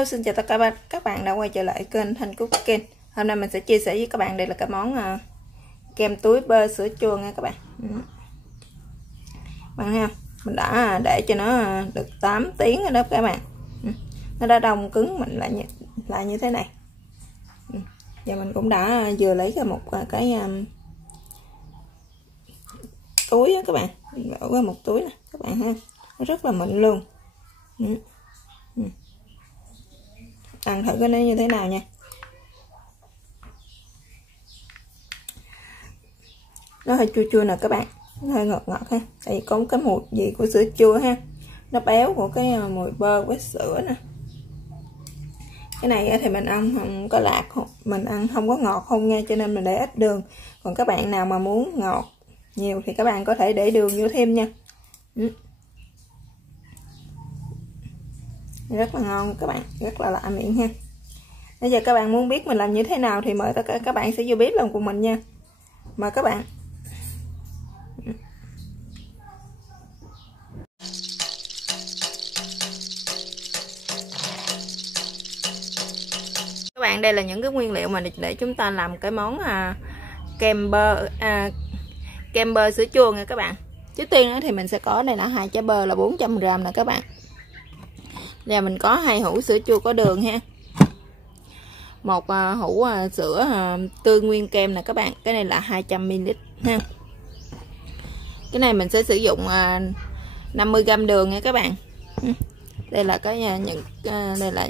Hello, xin chào tất cả các bạn đã quay trở lại kênh Thanh Cooking. Hôm nay mình sẽ chia sẻ với các bạn đây là cái món kem túi bơ sữa chua nha các bạn. Bạn thấy không? Mình đã để cho nó được 8 tiếng rồi đó các bạn. Nó đã đông cứng mình lại như thế này. Và mình cũng đã vừa lấy ra một cái túi đó các bạn. Đổ ra một túi nè các bạn ha. Nó rất là mịn luôn. Ăn thử cái nó như thế nào nha. Nó hơi chua chua nè các bạn, nó hơi ngọt ngọt ha, tại vì có một cái mùi vị của sữa chua ha, nó béo của cái mùi bơ với sữa nè. Cái này thì mình ăn không có lạc, mình ăn không có ngọt không nha, cho nên mình để ít đường. Còn các bạn nào mà muốn ngọt nhiều thì các bạn có thể để đường vô thêm nha. Rất là ngon các bạn, rất là lạ miệng ha. Bây giờ các bạn muốn biết mình làm như thế nào thì mời tất cả các bạn sẽ vô bếp làm cùng mình nha. Mời các bạn. Các bạn, đây là những cái nguyên liệu mà để chúng ta làm cái món kem bơ sữa chua nha các bạn. Trước tiên thì mình sẽ có đây là 2 trái bơ là 400g nè các bạn. Và mình có 2 hũ sữa chua có đường ha. Một hũ sữa tươi nguyên kem nè các bạn. Cái này là 200ml ha. Cái này mình sẽ sử dụng 50g đường nha các bạn. Đây là cái đây là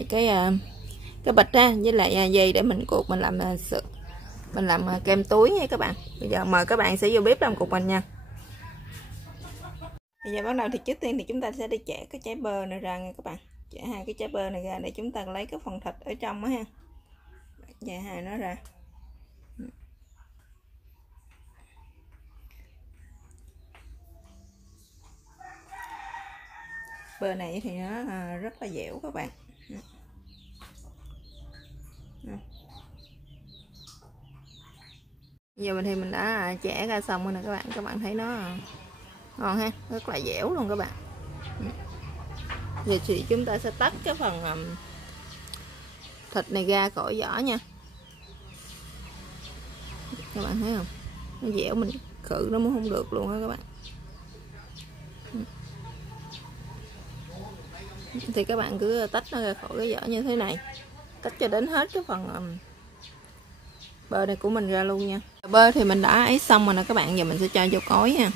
cái bịch ra với lại dây để mình cuộn mình làm kem túi nha các bạn. Bây giờ mời các bạn sẽ vô bếp làm cùng mình nha. Bây giờ bắt đầu thì trước tiên thì chúng ta sẽ đi chẻ cái trái bơ này ra nha các bạn. Chẻ 2 cái trái bơ này ra để chúng ta lấy cái phần thịt ở trong đó ha. Chẻ 2 nó ra. Bơ này thì nó rất là dẻo các bạn. Giờ thì mình đã chẻ ra xong rồi nè các bạn thấy nó ngon ha, rất là dẻo luôn các bạn. Giờ thì chúng ta sẽ tách cái phần thịt này ra khỏi vỏ nha. Các bạn thấy không? Nó dẻo, mình khử nó cũng không được luôn á các bạn. Thì các bạn cứ tách nó ra khỏi cái vỏ như thế này, tách cho đến hết cái phần bơ này của mình ra luôn nha. Bơ thì mình đã ấy xong rồi nè các bạn, giờ mình sẽ cho vô cối nha.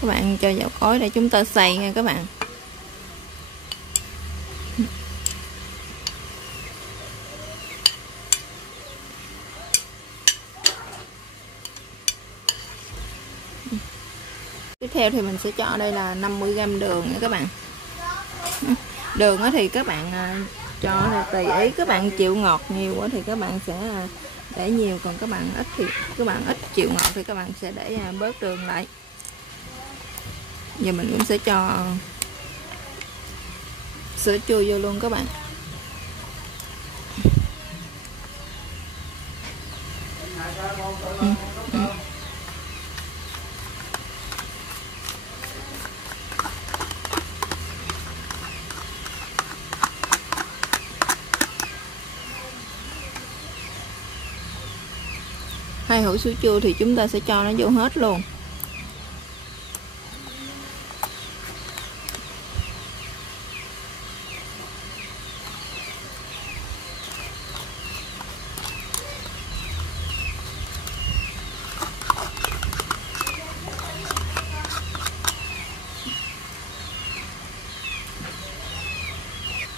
Các bạn cho vào cối để chúng ta xay nha các bạn. Tiếp theo thì mình sẽ cho đây là 50g đường nha các bạn. Đường thì các bạn cho tùy ý, các bạn chịu ngọt nhiều quá thì các bạn sẽ để nhiều, còn các bạn ít thì các bạn ít chịu ngọt thì các bạn sẽ để bớt đường lại. Giờ mình cũng sẽ cho sữa chua vô luôn các bạn. Hai hũ sữa chua thì chúng ta sẽ cho nó vô hết luôn.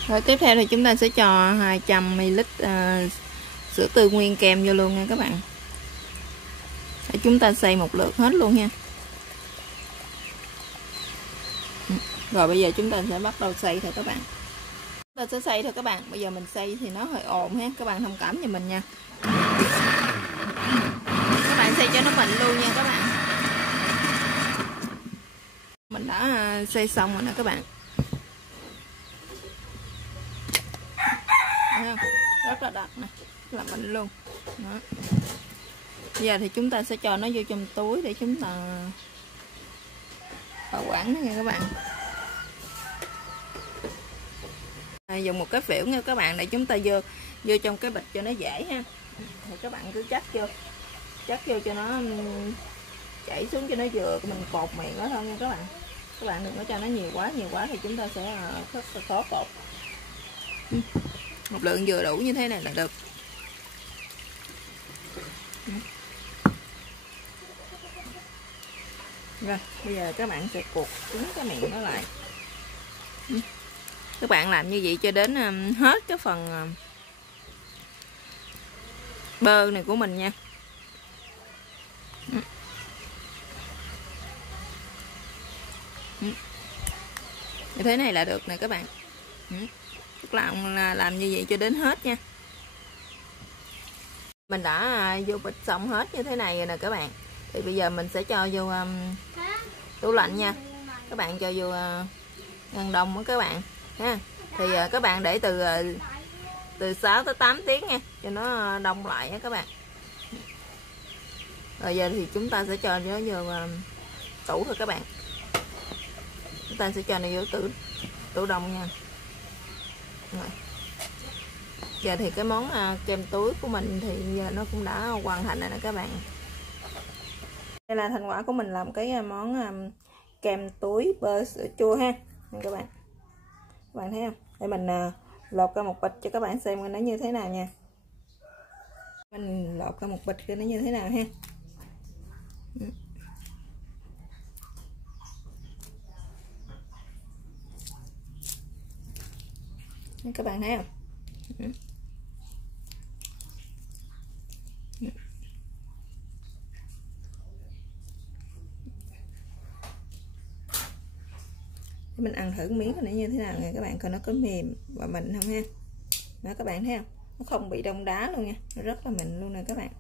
Rồi tiếp theo thì chúng ta sẽ cho 200ml sữa tươi nguyên kem vô luôn nha các bạn. Để chúng ta xay một lượt hết luôn nha. Rồi bây giờ chúng ta sẽ bắt đầu xay thôi các bạn. Chúng ta sẽ xay thôi các bạn. Bây giờ mình xay thì nó hơi ồn ha, các bạn thông cảm cho mình nha. Các bạn xay cho nó mịn luôn nha các bạn. Mình đã xay xong rồi nè các bạn. Thấy không? Rất là đặc nè, rất là mịn luôn. Đó. Bây giờ thì chúng ta sẽ cho nó vô trong túi để chúng ta bảo quản nha các bạn. dùng một cái phễu nha các bạn, để chúng ta vô trong cái bịch cho nó dễ ha. Thì các bạn cứ chắc vô cho nó chảy xuống cho nó vừa, mình cột miệng nó thôi nha các bạn. Các bạn đừng có cho nó nhiều quá thì chúng ta sẽ rất là khó cột. Một lượng vừa đủ như thế này là được. Rồi bây giờ các bạn sẽ cuột cứng cái miệng nó lại. Các bạn làm như vậy cho đến hết cái phần bơ này của mình nha. Như thế này là được nè các bạn. Các bạn làm như vậy cho đến hết nha. Mình đã vô bịch xong hết như thế này rồi nè các bạn. Thì bây giờ mình sẽ cho vô tủ lạnh nha. Các bạn cho vô ngăn đông đó các bạn ha. Thì các bạn để từ 6 tới 8 tiếng nha, cho nó đông lại á các bạn. Rồi giờ thì chúng ta sẽ cho nó vô tủ thôi các bạn. Chúng ta sẽ cho nó vô tủ đông nha. Rồi. Giờ thì cái món kem túi của mình thì giờ nó cũng đã hoàn thành rồi nè các bạn. Đây là thành quả của mình làm cái món kem túi bơ sữa chua ha các bạn. Các bạn thấy không? Để mình lột ra một bịch cho các bạn xem nó như thế nào nha. Mình lột ra một bịch cho nó như thế nào ha. Các bạn thấy không? Mình ăn thử miếng nó như thế nào nè các bạn, coi nó có mềm và mịn không ha. Đó các bạn thấy không? Nó không bị đông đá luôn nha, nó rất là mịn luôn nè các bạn.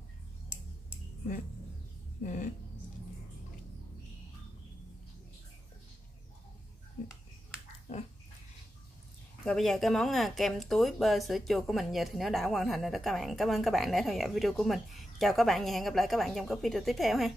Rồi bây giờ cái món kem túi bơ sữa chua của mình giờ thì nó đã hoàn thành rồi đó các bạn. Cảm ơn các bạn đã theo dõi video của mình. Chào các bạn và hẹn gặp lại các bạn trong các video tiếp theo ha.